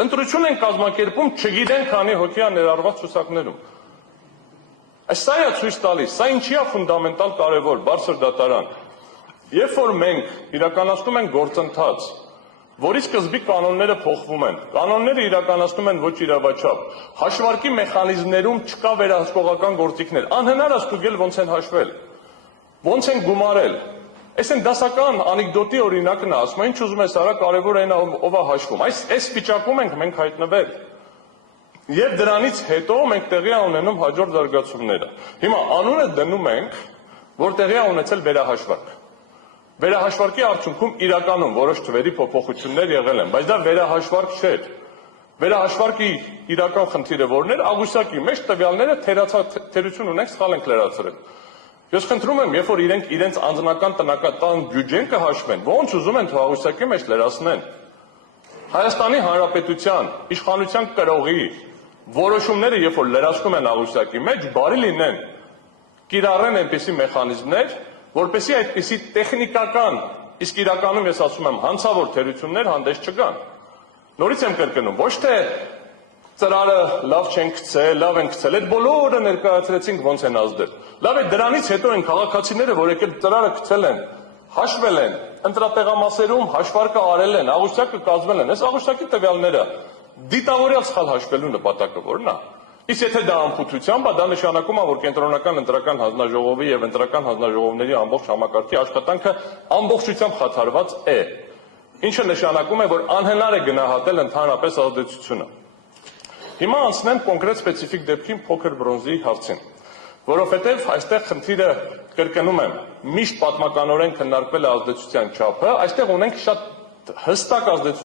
Ընտրություն են կազմակերպում, չգիտեն քանի հոգի է ներառված ցուցակներում։ Սա է ցույց տալիս, սա ինչի է ֆունդամենտալ կարևոր, բարձր դատարան։ Երբ որ մենք իրականացնում ենք գործընթաց, որի սկզբի կանոնները փոխվում են, կանոնները իրականացնում են ոչ իրավաչափ, հաշվարկի մեխանիզմներում չկա վերահսկողական գործիքներ, անհնար է ստուգել ոնց են հաշվել, ոնց են գումարել։ Այս են դասական անեկդոտի օրինակն է, ասում են ինչ ուզում ես արա, կարևոր այն ով է հաշվում։ Այս վիճակում ենք մենք հայտնվել։ Եվ դրանից հետո մենք տեղի ունենում հաջորդ զարգացումները։ Հիմա անունը դնում ենք, որ տեղի է ունեցել վերահաշվարկ։ Վերահաշվարկի արդյունքում իրականում որոշ թվերի փոփոխություններ եղել են, բայց դա վերահաշվարկ չէր։ Վերահաշվարկի իրական խնդիրը որն էր, աղյուսակի մեջ տվյալները թերություն ունենք, սխալ ենք լրացրել։ Ես խնդրում եմ, երբ որ իրենք իրենց անձնական տնական բյուջեն կհաշվեն, ոնց ուզում են թող աղյուսակի մեջ լրացնեն։ Հայաստանի Հանրապետության իշխանության կրողի որոշումները, երբ որ լրացնում են աղյուսակի մեջ, բարի լինեն, կիրառեն այնպիսի մեխանիզմներ, որպեսզի այդպիսի տեխնիկական, իսկ իրականում ես ասում եմ հանցավոր թերություններ հանդես չգան։ Նորից եմ կրկնում, ոչ թե ծրարը լավ չեն գցել, լավ են գցել, այդ բոլորը ներկայացրեցինք ոնց են ազդել։ Լավ է դրանից հետո են քաղաքացիները, որ եկել ծրարը գցել են, հաշվել են, ընտրատեղամասերում հաշվարկը արել են, աղյուսակը կազմել են, այս աղյուսակի տվյալները դիտավորյալ սխալ հաշվելու նպատակը որն է։ Իսկ եթե դա անփութությամբ է, դա նշանակում է, որ կենտրոնական ընտրական հանձնաժողովի եւ ընտրական հանձնաժողովների ամբողջ համակարգի աշխատանքը ամբողջությամբ խաթարված է, ինչը նշանակում է, որ անհնար է գնահատել ընդհանրապես ազդեցությունը։ Հիմա անցնեմ կոնկրետ սպეციფიկ դեպքին փոքր բրոնզի հարցին, որովհետեւ այստեղ խնդիրը կրկնում եմ, միշտ պատմականորեն քննարկվել է ազդեցության չափը, այստեղ ունենք շատ հստակ ազդեցություն